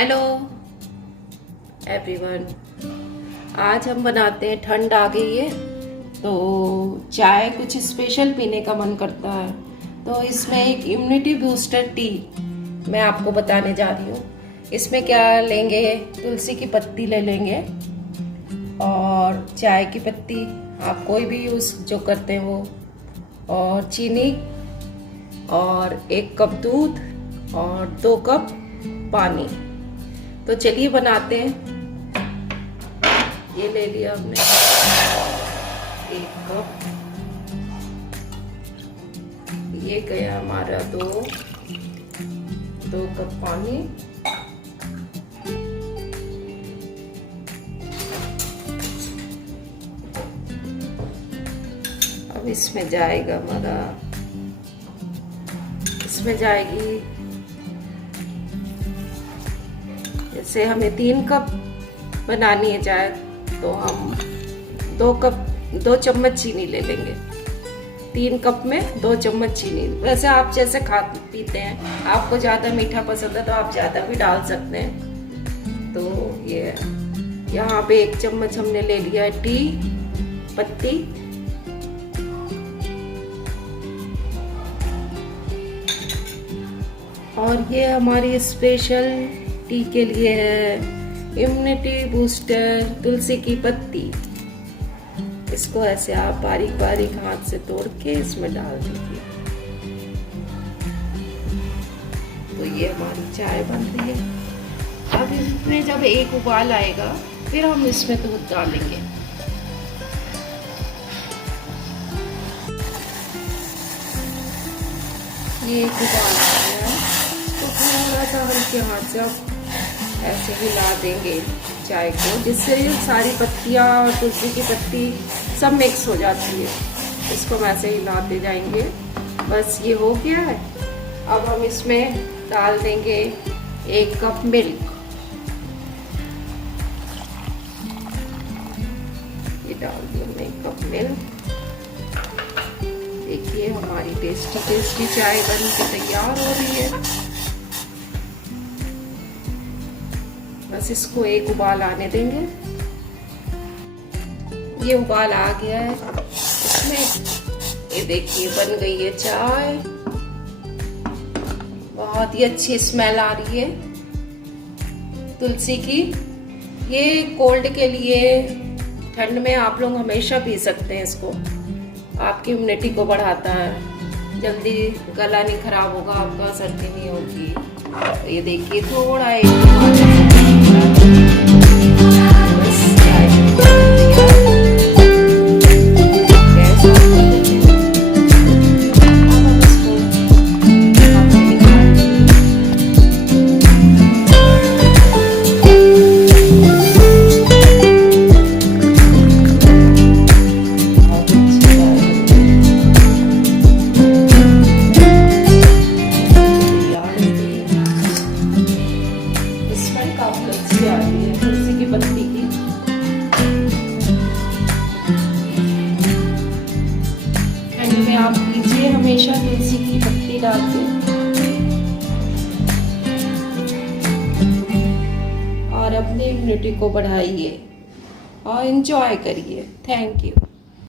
Hello everyone, आज हम बनाते हैं। ठंड आ गई है तो चाय कुछ स्पेशल पीने का मन करता है, तो इसमें एक इम्यूनिटी बूस्टर टी मैं आपको बताने जा रही हूँ। इसमें क्या लेंगे, तुलसी की पत्ती ले लेंगे और चाय की पत्ती, आप कोई भी यूज़ जो करते हैं वो, और चीनी और 1 कप दूध और 2 कप पानी। तो चलिए बनाते हैं। ये ले लिया हमने 1 कप, ये गया हमारा 2 कप पानी। अब इसमें जाएगा हमारा, इसमें जाएगी, जैसे हमें 3 कप बनानी है चाय तो हम 2 चम्मच चीनी ले लेंगे। 3 कप में 2 चम्मच चीनी। वैसे आप जैसे खा पीते हैं, आपको ज़्यादा मीठा पसंद है तो आप ज़्यादा भी डाल सकते हैं। तो ये यहाँ पे 1 चम्मच हमने ले लिया है टी पत्ती। और ये हमारी स्पेशल टी के लिए है इम्यूनिटी बूस्टर तुलसी की पत्ती। इसको ऐसे आप बारीक बारीक हाथ से तोड़ के इसमें डाल दीजिए। तो ये हमारी चाय बन रही है। अब इसमें जब एक उबाल आएगा फिर हम इसमें दूध डालेंगे। ये एक उबाल आ गया है तो थोड़ा सा हल्के हाथ से आप ऐसे हिला देंगे चाय को, जिससे सारी पत्तियाँ और तुलसी की पत्ती सब मिक्स हो जाती है। इसको हम ऐसे हिलाते जाएंगे। बस ये हो गया है। अब हम इसमें डाल देंगे 1 कप मिल्क। ये डाल दिया हमने 1 कप मिल्क। देखिए हमारी टेस्टी चाय बन के तैयार हो रही है। बस इसको एक उबाल आने देंगे। ये उबाल आ गया है, इसमें ये देखिए बन गई है चाय। बहुत ही अच्छी स्मेल आ रही है तुलसी की। ये कोल्ड के लिए, ठंड में आप लोग हमेशा पी सकते हैं इसको। आपकी इम्यूनिटी को बढ़ाता है, जल्दी गला नहीं खराब होगा आपका, सर्दी नहीं होगी। ये देखिए थोड़ा तुलसी की पत्ती की। ठंड में आप लीजिए हमेशा तुलसी की पत्ती डाल के, और अपनी इम्यूनिटी को बढ़ाइए और एंजॉय करिए। Thank you.